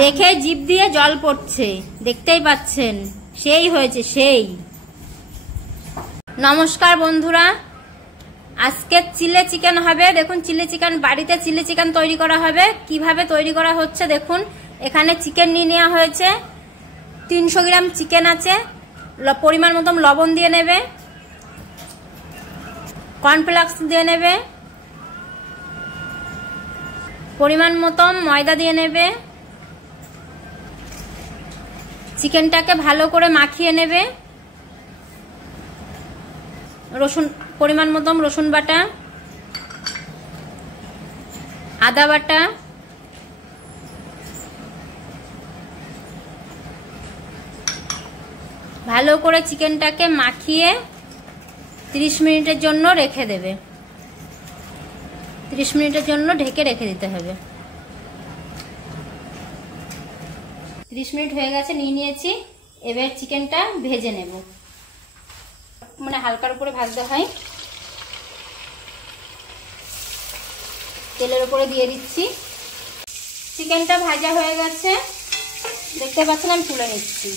দেখে জিভ দিয়ে জল পড়ছে, দেখতেই পাচ্ছেন, সেই হয়েছে সেই। নমস্কার বন্ধুরা, আজকে চিলি চিকেন হবে। দেখুন চিলি চিকেন, বাড়িতে চিলি চিকেন তৈরি করা হবে। কিভাবে তৈরি করা হচ্ছে দেখুন। এখানে চিকেন নিয়ে নেওয়া হয়েছে, 300 গ্রাম চিকেন আছে। পরিমাণ মতন লবণ দিয়ে নেবে, কর্নফ্লেক্স দিয়ে নেবে, পরিমাণ মতন ময়দা দিয়ে নেবে। চিকেনটাকে ভালো করে মাখিয়ে নেবে। রসুন, পরিমাণ মতন রসুন বাটা, আদা বাটা, ভালো করে চিকেনটাকে মাখিয়ে 30 মিনিটের জন্য রেখে দেবে। 30 মিনিটের জন্য ঢেকে রেখে দিতে হবে। 30 মিনিট হয়ে গেছে, নিয়ে নিয়েছি। এবার চিকেনটা ভেজে নেব, মানে হালকার উপরে ভাজতে হয়। তেলের উপরে দিয়ে দিচ্ছি। চিকেনটা ভাজা হয়ে গেছে, দেখতে পাচ্ছেন। আমি তুলে নিচ্ছি।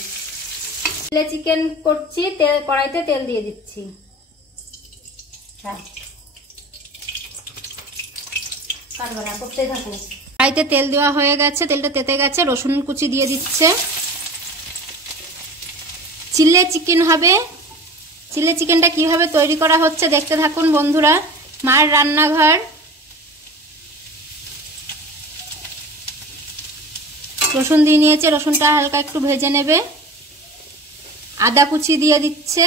চিলি চিকেন করছি, কড়াইতে তেল দিয়ে দিচ্ছি। করতেই থাকুন। কড়াইতে তেল দেওয়া হয়ে গেছে, তেলটা তেতে গেছে। রসুন কুচি দিয়ে দিচ্ছে। চিলি চিকেন হবে। চিলি চিকেনটা কিভাবে তৈরি করা হচ্ছে দেখতে থাকুন বন্ধুরা। মার রান্নাঘর। রসুন দিয়ে নিয়েছে, রসুনটা হালকা একটু ভেজে নেবে। আদা কুচি দিয়ে দিচ্ছে।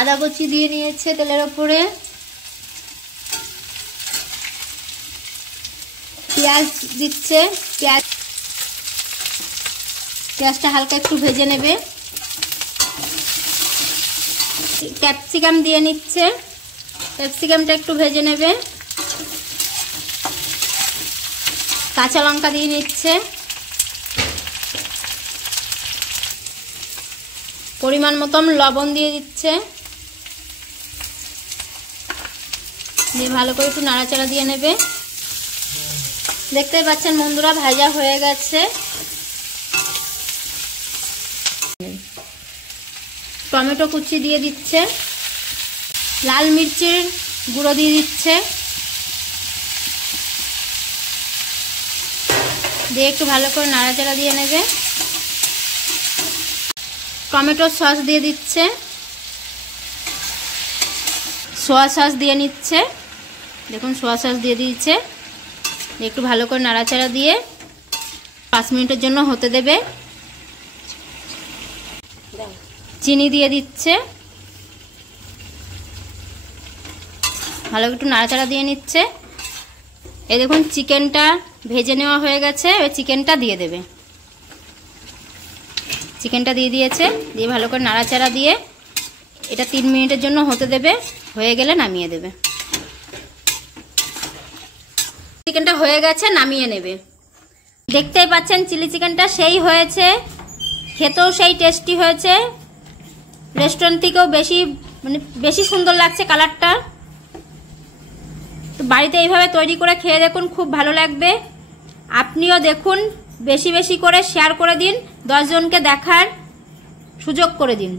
আদা কুচি দিয়ে নিয়েছে তেলের উপরে। পেঁয়াজ দিচ্ছে। পেঁয়াজটা হালকা একটু ভেজে নেবে। ক্যাপসিকাম দিয়ে নিচ্ছে। ক্যাপসিকামটা একটু ভেজে নেবে। কাঁচা লঙ্কা দিয়ে নিচ্ছে। পরিমাণ মতন লবণ দিয়ে দিচ্ছে। দিয়ে ভালো করে একটু নাড়াচাড়া দিয়ে নেবে। দেখতেই পাচ্ছেন বন্ধুরা, ভাজা হয়ে গেছে। টমেটো কুচি দিয়ে দিচ্ছে। লাল মির্চের গুঁড়ো দিয়ে দিচ্ছে। দিয়ে একটু ভালো করে নাড়াচাড়া দিয়ে নেবে। টমেটো সস দিয়ে দিচ্ছে। সোয়া সস দিয়ে নিচ্ছে। দেখুন সোয়া সস দিয়ে দিচ্ছে। একটু ভালো করে নাড়াচাড়া দিয়ে 5 মিনিটের জন্য হতে দেবে। চিনি দিয়ে দিচ্ছে। ভালো একটু নাড়াচাড়া দিয়ে নিচ্ছে। এই দেখুন চিকেনটা ভেজে নেওয়া হয়ে গেছে। এবার চিকেনটা দিয়ে দেবে। চিকেনটা দিয়ে দিয়েছে। দিয়ে ভালো করে নাড়াচাড়া দিয়ে এটা 3 মিনিটের জন্য হতে দেবে। হয়ে গেলে নামিয়ে দেবে। চিকেনটা হয়ে গেছে, নামিয়ে নেবে। দেখতেই পাচ্ছেন চিলি চিকেনটা সেই হয়েছে, খেতেও সেই টেস্টি হয়েছে। রেস্টুরেন্ট থেকেও বেশি সুন্দর লাগছে কালারটা। তো বাড়িতে এইভাবে তৈরি করে খেয়ে দেখুন, খুব ভালো লাগবে। আপনিও দেখুন, বেশি বেশি করে শেয়ার করে দিন, 10 জনকে দেখার সুযোগ করে দিন।